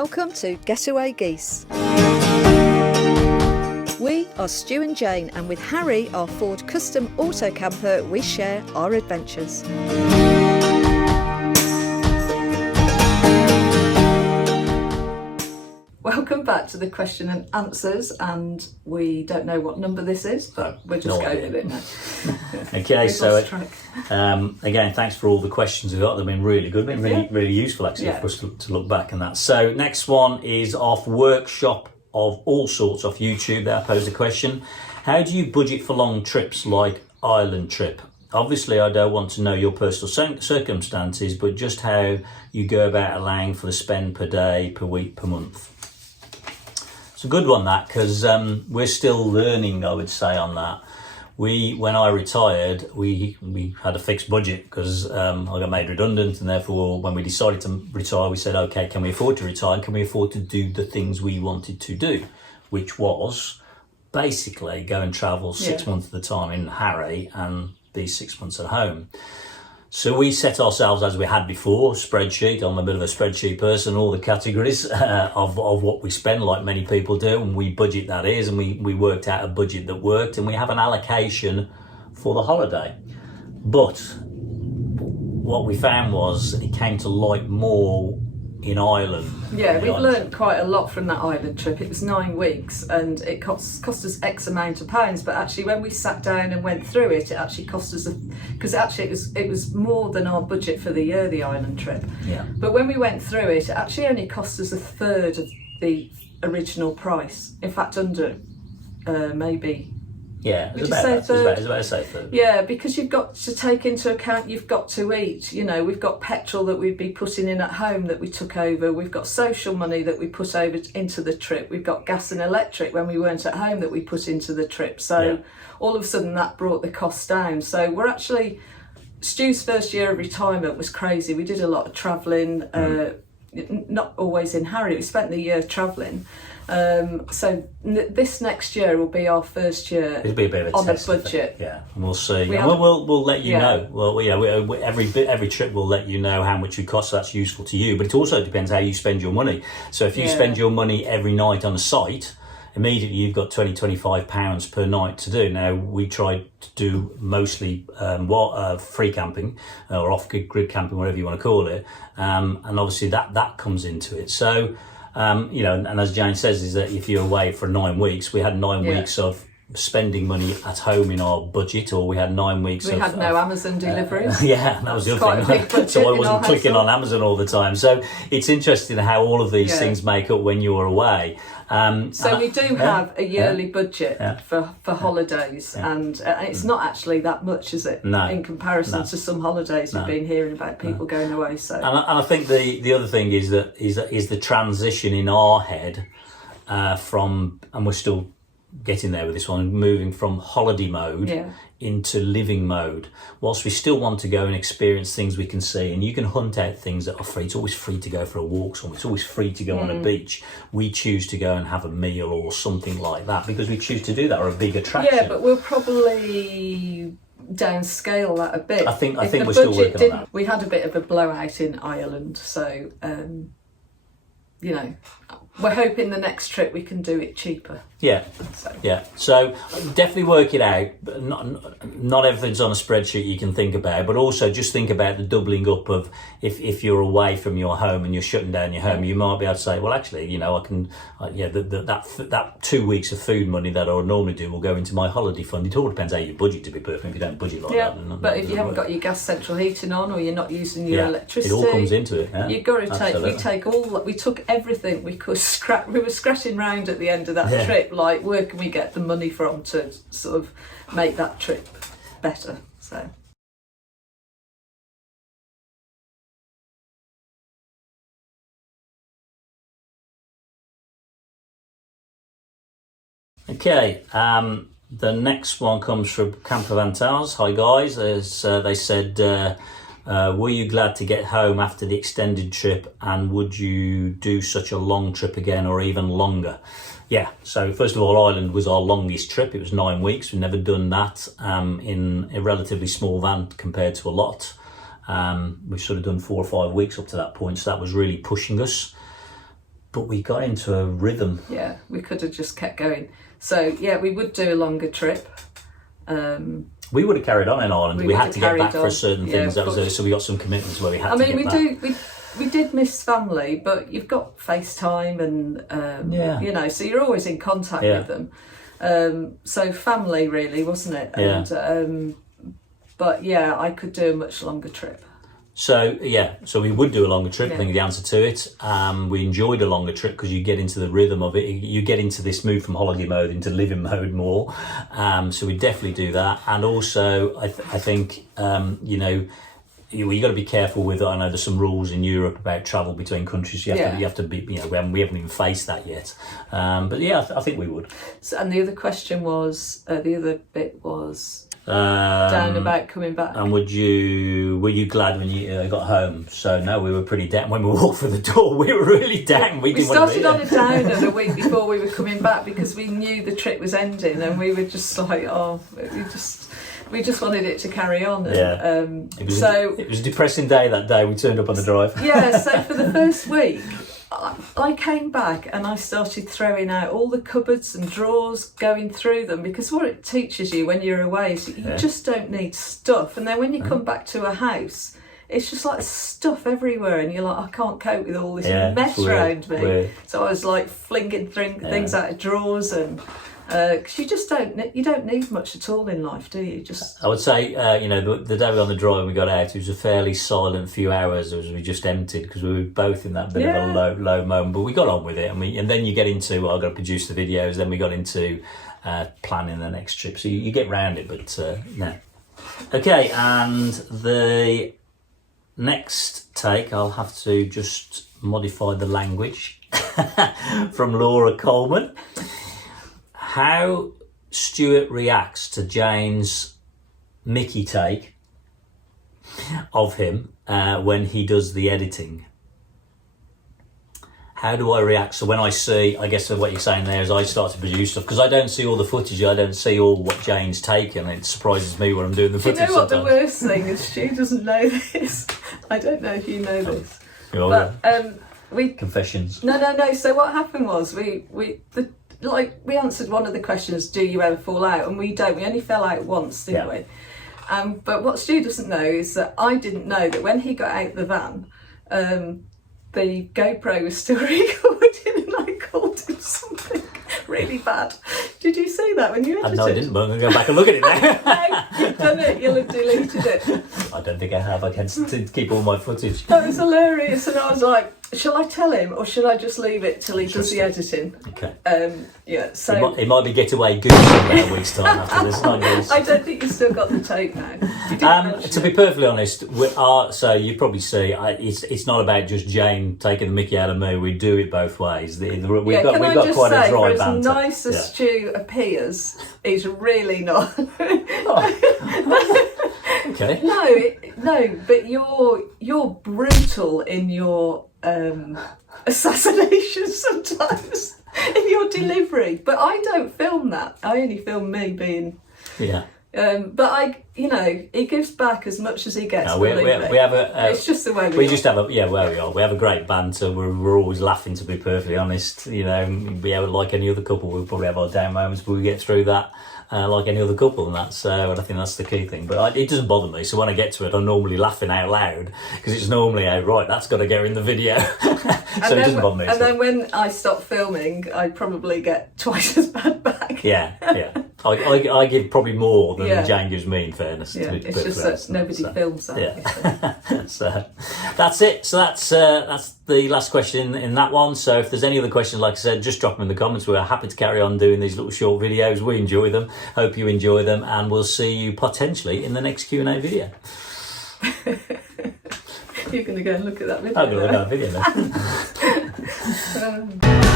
Welcome to GetawayGeese. We are Stu and Jane, and with Harry, our Ford custom auto camper, we share our adventures. Welcome back to the question and answers, and we don't know what number this is, but we're just going with it now. Okay, so again, thanks for all the questions we got. They've been really good, really useful actually for us to look back on that. So next one is off Workshop of All Sorts off YouTube. They posed a question: how do you budget for long trips like island trip? Obviously, I don't want to know your personal circumstances, but just how you go about allowing for the spend per day, per week, per month. It's a good one, that, because we're still learning, I would say, on that. When I retired, we had a fixed budget because I got made redundant, and therefore when we decided to retire, we said, okay, can we afford to retire? Can we afford to do the things we wanted to do? Which was basically go and travel 6 months at a time in Harry and be 6 months at home. So we set ourselves, as we had before, spreadsheet. I'm a bit of a spreadsheet person, all the categories of what we spend, like many people do, and we budget that is, and we worked out a budget that worked, and we have an allocation for the holiday. But what we found was it came to light more in Ireland. Yeah, we've learned quite a lot from that island trip. It was 9 weeks and it cost us X amount of pounds, but actually when we sat down and went through it, it actually cost us because actually it was more than our budget for the year, the island trip. Yeah. But when we went through it, it actually only cost us a third of the original price. In fact, under maybe. Yeah, would you say third? It's about to say third. Yeah, because you've got to take into account you've got to eat. You know, we've got petrol that we'd be putting in at home that we took over. We've got social money that we put over into the trip. We've got gas and electric when we weren't at home that we put into the trip. So all of a sudden that brought the cost down. So we're actually, Stu's first year of retirement was crazy. We did a lot of travelling, not always in Harry. We spent the year travelling. So this next year will be our first year. It'll be a bit of a on test, a budget. Yeah, and we'll see. We'll let you know. Well, every trip will let you know how much it costs. So that's useful to you, but it also depends how you spend your money. So if you spend your money every night on a site, immediately you've got £20-25 per night to do. Now we tried to do mostly free camping or off-grid camping, whatever you want to call it, and obviously that comes into it. So. And as Jane says, is that if you're away for 9 weeks, we had 9 weeks of spending money at home in our budget, or we had 9 weeks we had no Amazon deliveries. That was the other thing. So I wasn't clicking on Amazon all the time. So it's interesting how all of these things make up when you're away. So we do have a yearly budget for holidays, and it's not actually that much, is it? No. In comparison to some holidays we've been hearing about people going away. So, and I think the other thing is the transition in our head from, and we're still getting there with this one, moving from holiday mode into living mode. Whilst we still want to go and experience things we can see, and you can hunt out things that are free. It's always free to go for a walk somewhere. It's always free to go on a beach. We choose to go and have a meal or something like that because we choose to do that, or a big attraction. Yeah, but we'll probably downscale that a bit. I think we're still working on that. We had a bit of a blowout in Ireland, so we're hoping the next trip we can do it cheaper. So definitely work it out. But not everything's on a spreadsheet you can think about, but also just think about the doubling up of if you're away from your home and you're shutting down your home, you might be able to say, well, actually, I can, that 2 weeks of food money that I would normally do will go into my holiday fund. It all depends how you budget, to be perfect. If you don't budget like that, then but if you haven't got your gas central heating on, or you're not using your electricity, it all comes into it. You've got to we took everything we could scrap. We were scratching round at the end of that trip, like, where can we get the money from to sort of make that trip better? So. Okay, the next one comes from Campervan Tales. Hi guys, they said, were you glad to get home after the extended trip, and would you do such a long trip again, or even longer? Yeah, so first of all, Ireland was our longest trip. It was 9 weeks. We've never done that in a relatively small van compared to a lot. We've sort of done 4 or 5 weeks up to that point, so that was really pushing us. but we got into a rhythm. Yeah, we could have just kept going. So yeah, we would do a longer trip. We would have carried on in Ireland. We had to get back for certain things. So we got some commitments where we had to get back. We did miss family, but you've got FaceTime and you know, so you're always in contact with them. So family really, wasn't it? And, but yeah, I could do a much longer trip. So we would do a longer trip. I think the answer to it. We enjoyed a longer trip because you get into the rhythm of it. You get into this move from holiday mode into living mode more. So we definitely do that. And also, I think you know, you got to be careful with it. I know there's some rules in Europe about travel between countries. You have to be. You know, we haven't even faced that yet. But yeah, I think we would. So, and the other question was, the other bit was. Down about coming back. And were you glad when you got home? So no, we were pretty down. When we walked through the door, we were really down. We started on a downer the week before we were coming back because we knew the trip was ending, and we were just like, we just wanted it to carry on. And, it was a depressing day that day. We turned up on the drive. Yeah. So for the first week, I came back and I started throwing out all the cupboards and drawers, going through them, because what it teaches you when you're away is you just don't need stuff. And then when you come back to a house, it's just like stuff everywhere, and you're like, I can't cope with all this mess around me. Weird. So I was like flinging things out of drawers, and because you don't need much at all in life, do you? Just I would say, you know, the day we were on the drive and we got out, it was a fairly silent few hours as we just emptied, because we were both in that bit of a low moment, but we got on with it. And then you get into, I've got to produce the videos, then we got into planning the next trip. So you get round it, but no. Okay, and the next take, I'll have to just modify the language from Laura Coleman. How Stuart reacts to Jane's Mickey take of him when he does the editing. How do I react? So when I see, I guess what you're saying there is I start to produce stuff, because I don't see all the footage, I don't see all what Jane's taken. It surprises me when I'm doing the footage. You know what sometimes. The worst thing is? Stu doesn't know this. I don't know if you know this. Confessions. No. So what happened was we answered one of the questions, do you ever fall out? And we don't. We only fell out once, didn't we? But what Stu doesn't know is that I didn't know that when he got out the van, the GoPro was still recording, and I called him something really bad. Did you see that when you edited? No, I didn't, but I'm going to go back and look at it now. No, you've done it. You'll have deleted it. I don't think I have. I can keep all my footage. That was hilarious. And I was like, shall I tell him, or should I just leave it till he does the editing? Okay. So it might be GetawayGeese in about a week's time after this. I don't think you've still got the tape now. To be perfectly honest, so you probably see, it's not about just Jane taking the mickey out of me. We do it both ways. We've got quite a dry banter. As nice as Stu appears, he's really not. Okay. No, but you're brutal in your assassinations sometimes, in your delivery. But I don't film that. I only film me being. Yeah. But he gives back as much as he gets. No, we have a. It's just the way we just have where we are. We have a great banter. We're always laughing, to be perfectly honest. You know, like any other couple, we'll probably have our down moments, but we get through that. Like any other couple, and I think that's the key thing. But it doesn't bother me. So when I get to it, I'm normally laughing out loud, because it's normally right. That's got to go in the video. So it doesn't bother me. And then when I stop filming, I probably get twice as bad back. Yeah. I give probably more than Jane gives me, in fairness. Yeah, it's just that nobody films that. Yeah. So that's it. So that's the last question in that one. So if there's any other questions, like I said, just drop them in the comments. We're happy to carry on doing these little short videos. We enjoy them. Hope you enjoy them, and we'll see you potentially in the next Q&A video. You're going to go and look at that video. I'm going to look at that video now.